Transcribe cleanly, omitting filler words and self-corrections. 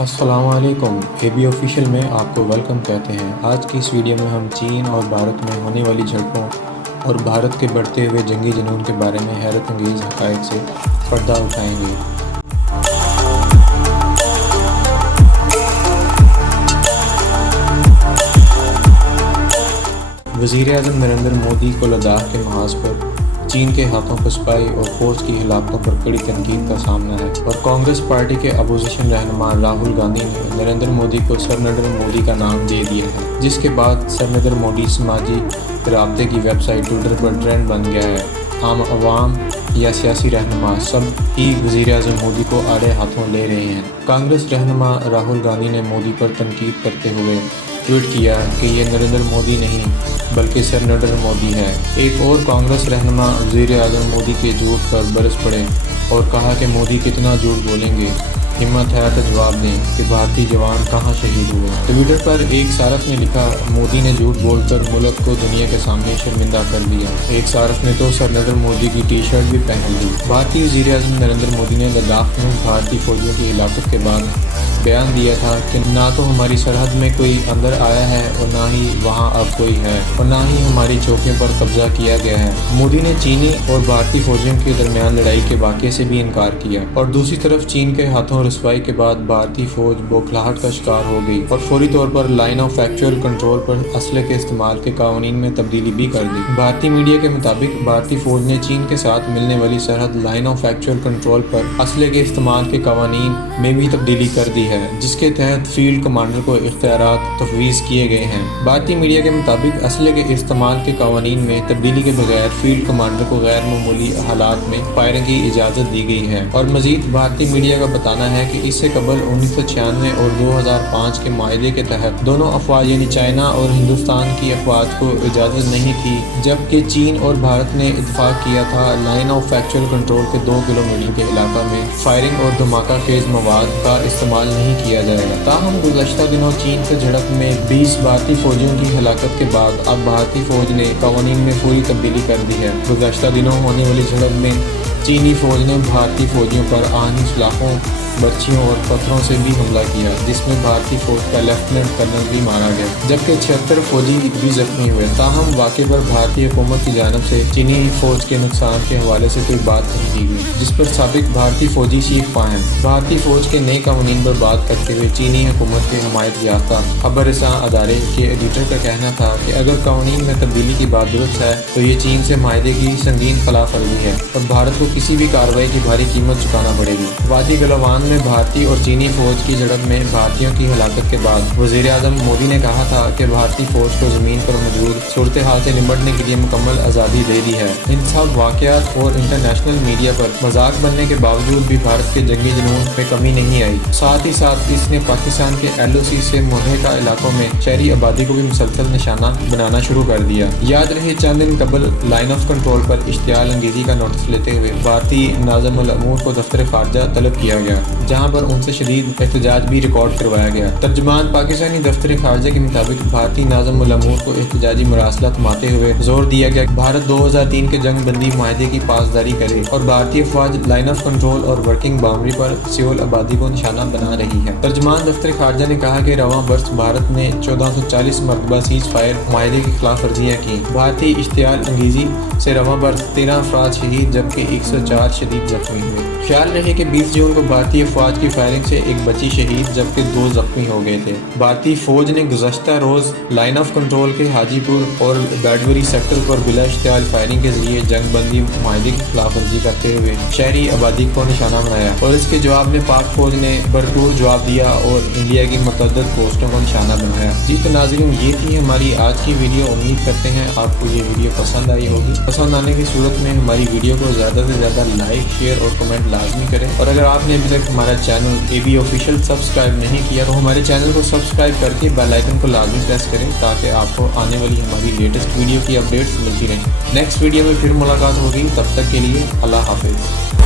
अस्सलाम वालेकुम। AB official में आपको वेलकम कहते हैं। आज की इस वीडियो में हम चीन और भारत में होने वाली झड़पों और भारत के बढ़ते हुए जंगी जुनून के बारे में हैरत अंगेज़ हक़ाइक़ से पर्दा उठाएंगे। वज़ीर-ए-आज़म नरेंद्र मोदी को लद्दाख के महाज पर चीन के हाथों घुसपैठ और फ़ौज की हिलाकतों पर कड़ी तनकीद का सामना है और कांग्रेस पार्टी के अपोजिशन रहनुमा राहुल गांधी ने नरेंद्र मोदी को सर नरेंद्र मोदी का नाम दे दिया है, जिसके बाद सर नरेंद्र मोदी समाजी राब्ते की वेबसाइट ट्विटर पर ट्रेंड बन गया है। आम अवाम या सियासी रहनुमा सब ही वज़ीर-ए-आज़म मोदी को आड़े हाथों ले रहे हैं। कांग्रेस रहनुमा राहुल गांधी ने मोदी पर तनकीद करते हुए ट्वीट किया कि ये नरेंद्र मोदी नहीं बल्कि सर नरेंद्र मोदी है। एक और कांग्रेस रहनुमा वज़ीर-ए-आज़म मोदी के झूठ पर बरस पड़े और कहा कि मोदी कितना झूठ बोलेंगे, हिम्मत है तो जवाब दें कि भारतीय जवान कहाँ शहीद हुए। ट्विटर पर एक सारफ ने लिखा, मोदी ने झूठ बोलकर मुल्क को दुनिया के सामने शर्मिंदा कर दिया। एक सारफ ने तो सर नरेंद्र मोदी की टी शर्ट भी पहन ली। भारतीय वज़ीर-ए-आज़म नरेंद्र मोदी ने लद्दाख में भारतीय फौजियों की हिलाकत के बाद बयान दिया था कि ना तो हमारी सरहद में कोई अंदर आया है और ना ही वहां अब कोई है और ना ही हमारी चौकियों पर कब्जा किया गया है। मोदी ने चीनी और भारतीय फौजियों के दरमियान लड़ाई के वाक़े से भी इनकार किया और दूसरी तरफ चीन के हाथों रसवाई के बाद भारतीय फौज बौखलाहट का शिकार हो गई और फौरी तौर पर लाइन ऑफ एक्चुअल कंट्रोल पर असले के इस्तेमाल के कानून में तब्दीली भी कर दी। भारतीय मीडिया के मुताबिक भारतीय फौज ने चीन के साथ मिलने वाली सरहद लाइन ऑफ एक्चुअल कंट्रोल पर असले के इस्तेमाल के कानून में भी तब्दीली कर दी है, जिसके तहत फील्ड कमांडर को इख्तियारात तफवीज़ किए गए हैं। भारतीय मीडिया के मुताबिक असले के इस्तेमाल के कानून में तब्दीली के बगैर फील्ड कमांडर को गैर मामूली हालात में फायरिंग की इजाज़त दी गई है और मजीद भारतीय मीडिया का बताना है कि इससे कबल 1996 और 2005 के माहदे के तहत दोनों अफवाज यानी चाइना और हिंदुस्तान की अफवाज को इजाज़त नहीं थी, जबकि चीन और भारत ने इत्तफाक किया था लाइन ऑफ एक्चुअल कंट्रोल के 2 किलोमीटर के इलाका में फायरिंग और धमाका खेज मवाद का इस्तेमाल नहीं किया जाएगा। ताहम गुज़श्ता दिनों चीन से झड़प में 20 भारतीय फौजियों की हलाकत के बाद अब भारतीय फौज ने कानून में पूरी तब्दीली कर दी है। गुज़श्ता दिनों होने वाली झड़प में चीनी फौज ने भारतीय फौजियों पर आनी सलाखों, बर्छियों और पत्थरों से भी हमला किया, जिसमें भारतीय फौज का लेफ्टिनेंट कर्नल भी मारा गया, जबकि 76 फौजी भी जख्मी हुए। ताहम वाक़े पर भारतीय हुकूमत की जानिब से चीनी फौज के नुकसान के हवाले से कोई बात नहीं की गई, जिस पर साबिक भारतीय फौजी चीफ फाहिम भारतीय फौज के नए कानून पर बात करते हुए चीनी हुकूमत के हिमायत याफ्ता खबररसां अदारे के एडिटर का कहना था कि अगर कानून में तब्दीली की बात दुरुस्त है तो ये चीन से माहदे की संगीन खिलाफ वर्जी है और भारत को किसी भी कार्रवाई की भारी कीमत चुकाना पड़ेगी। वादी गलवान में भारतीय और चीनी फौज की झड़प में भारतीयों की हलाकत के बाद वज़ीर-ए-आज़म मोदी ने कहा था कि भारतीय फौज को ज़मीन पर मौजूद सूरत हाल से निपटने के लिए मुकम्मल आज़ादी दे दी है। इन सब वाक़यात और इंटरनेशनल मीडिया पर मजाक बनने के बावजूद भी भारत के जंगी जुनून में कमी नहीं आई। साथ ही साथ इसने पाकिस्तान के LOC से मुल्हिका इलाकों में शहरी आबादी को भी मुसलसल निशाना बनाना शुरू कर दिया। याद रहे, चंद दिन कबल लाइन ऑफ कंट्रोल पर इश्तियाल अंगेज़ी का नोटिस लेते हुए भारतीय नाज़िम उल अमूर को दफ्तर खारजा तलब किया गया, जहां पर उनसे शदीद एहतजाज भी रिकॉर्ड करवाया गया। तर्जमान पाकिस्तानी दफ्तर खारजा के मुताबिक भारतीय नाज़िम उल अमूर को एहतजाजी मरासला थमाते हुए जोर दिया गया कि भारत 2003 के जंग बंदी माहदे की पासदारी करे और भारतीय फौज लाइन ऑफ कंट्रोल और वर्किंग बाउंड्री पर सियोल आबादी को निशाना बना रही है। तर्जमान दफ्तर खारजा ने कहा कि रवां बरस भारत ने 1440 मरतबा सीज फायर माहदे की खिलाफ वर्जियाँ की। भारतीय इश्तियाल अंगेज़ी से रवां बरस 13 अफराद शहीद जबकि 104 शदीद जख्मी हुए। ख्याल रहे कि 20 जून को भारतीय फौज की फायरिंग से एक बच्ची शहीद जबकि 2 जख्मी हो गए थे। भारतीय फौज ने गुज़श्ता रोज़ लाइन ऑफ कंट्रोल के हाजीपुर और बैडवरी सेक्टर पर बिला इश्तियाल फायरिंग के जरिए जंग बंदी माहदे की खिलाफ वर्जी करते हुए शहरी आबादी को निशाना बनाया और इसके जवाब में पाक फौज ने भरपूर जवाब दिया और इंडिया की मुतअद्दिद पोस्टों को निशाना बनाया। जी तो नाज़रीन, ये थी हमारी आज की वीडियो। उम्मीद करते हैं आपको ये वीडियो पसंद आई होगी। पसंद आने की सूरत में हमारी वीडियो को ज़्यादा से ज़्यादा लाइक, शेयर और कमेंट लाजमी करें और अगर आपने अभी तक हमारा चैनल AB ऑफिशियल सब्सक्राइब नहीं किया तो हमारे चैनल को सब्सक्राइब करके बेल आइकन को लाजमी प्रेस करें ताकि आपको आने वाली हमारी लेटेस्ट वीडियो की अपडेट्स मिलती रहें। नेक्स्ट वीडियो में फिर मुलाकात होगी, तब तक के लिए अल्लाह हाफिज़।